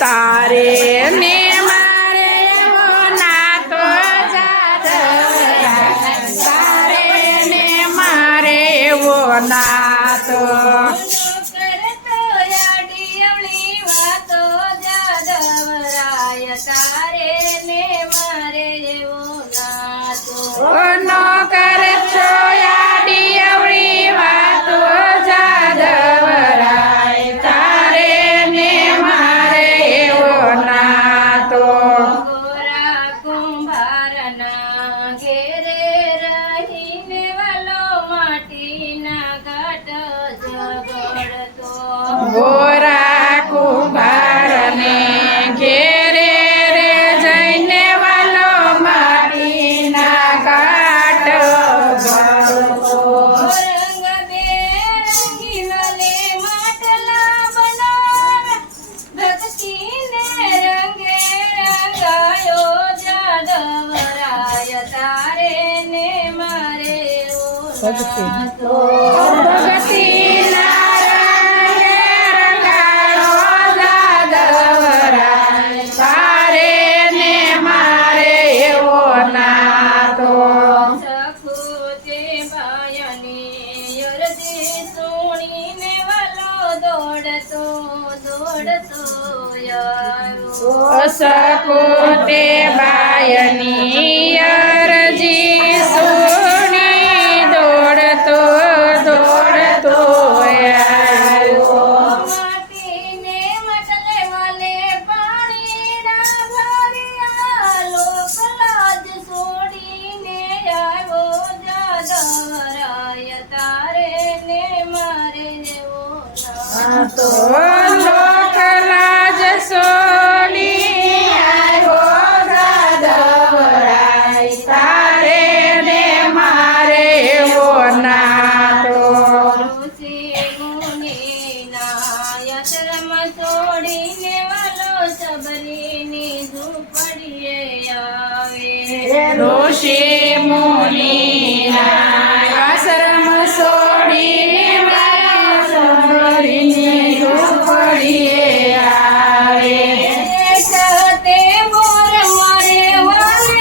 તારે ને મારે એવો નાતો જાદવરાય તારે ને મારે એવો નાતો તારે ને મારે એવો નાતો ન કરશો યાડી અવળી વાતો જાદવરાય તારે ને મારે એવો નાતો ગોરા કુંભારના ઘેરે રહીને વાલો માટીના ઘાટ ઝઘડતો ગોરા કુંભારને ઘેરે રે જઈને વાલો માટીના કાટ ભરતો રંગ બેરંગી વાલે માટલા બનાવે ભક્તિને રંગે રંગાયો જાદવરાય તારે ને મારે એવો નાતો ભગતીના રંગે રંગાયો જાદવરાય તારે ને મારે એવો નાતો સખોતે બાયની અરજી સુણીને વાલો દોડતો દોડતો આવ્યો સકોટે બાયની અરજી સુણી દોડતો દોડતો આવ્યો માટીને માટલે વાલે પાણીના ભર્યા લોકલાજ છોડીને આવ્યો જાદવરાય તારે ને મારે એવો નાતો લોકલાજ સોની આવ્યો જાદવરાય તારે ને મારે એવો નાતો ઋષિ મુનિના આશ્રમ છોડીને વાલો સબરીની ઝૂંપડીએ આવે ઋષિ મુનિના આશ્રમ છોડીને સબરીની ઝૂંપડીએ આવે તે મોર મારે વાલે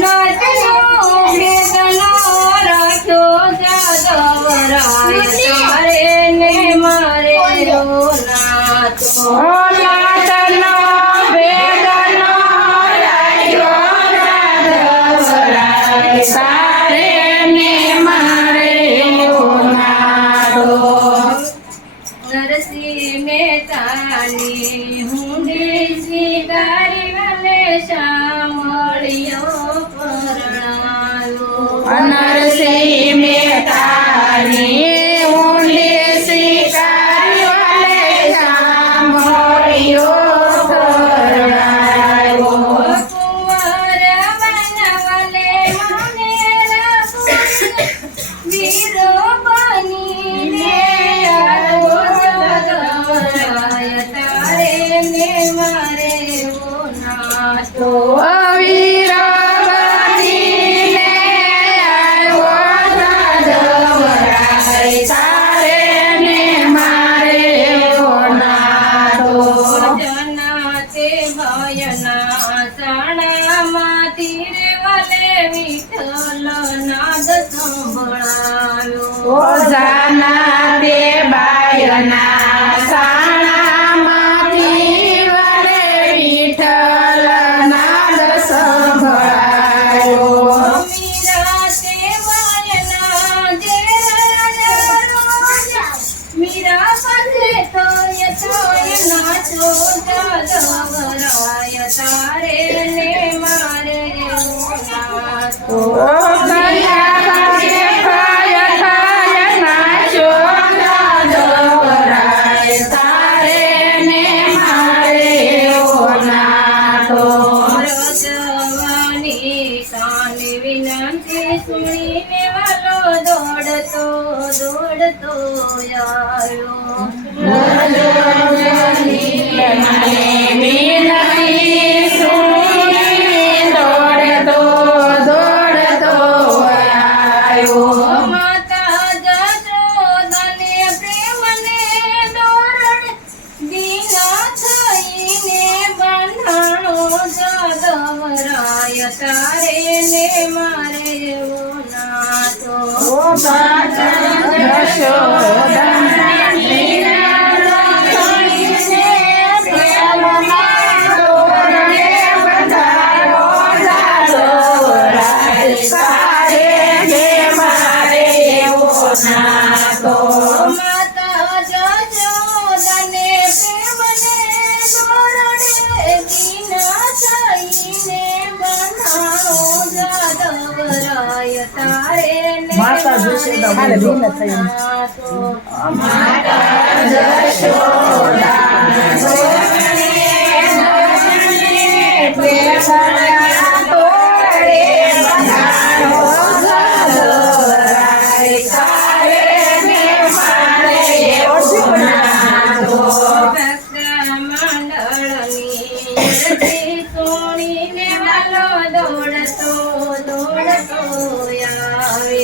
નાચનો મેદનો રાખ્યો જાદવરાય તારે ને મારે એવો નાતો લાટનો વેદનો રાખ્યો જાદવરાય તારે ને મારે એવો નાતો નરસિંહ મહેતાની હુંડી સ્વીકારી વાલે સાંભળ્યો પરણાયો નરસિંહ મહેતાની ઊંડી સ્વીકારી વાલે સાંભળ્યો પરણાયો. કુંવર બનાવલે મામેરા વીરો બનીને આવ્યો જાદવરાય તારે ને મારે એવો નાતો વીર બનીને આવ્યો જાદવરાય તારે ને મારે એવો નાતો. જના તે ભયના સાણામાંથી રે વાલે વિઠ્ઠલ નાદ સંભળાયો ઓઝાના તે બાયના સાણામાંથી વરે વિઠ્ઠલ નાદ સંભળાયો. મીરા તે વાયના જેરા રોજા મીરા પાસે તોય નાચો જાદવરાય તારે ને મારે એવો નાતો ઓ કયા કાજે ખાય ખાય નાચો જાદવરાય તારે ને મારે એવો નાતો. રજવાની કાને વિનંતી સુણીને વાલો દોડતો દોડતો આવ્યો વિનતી સુણી દોડતો દોડતો આવ્યો. માતા માતા જશોદાને પ્રેમને ધોરણે દીના થઈને બનાવો જાદવરાય તારે ને માતા જશોદા હાલે ભીન થઈ. મંડળની સોણીને વાલો દોડતો દોડતો આવે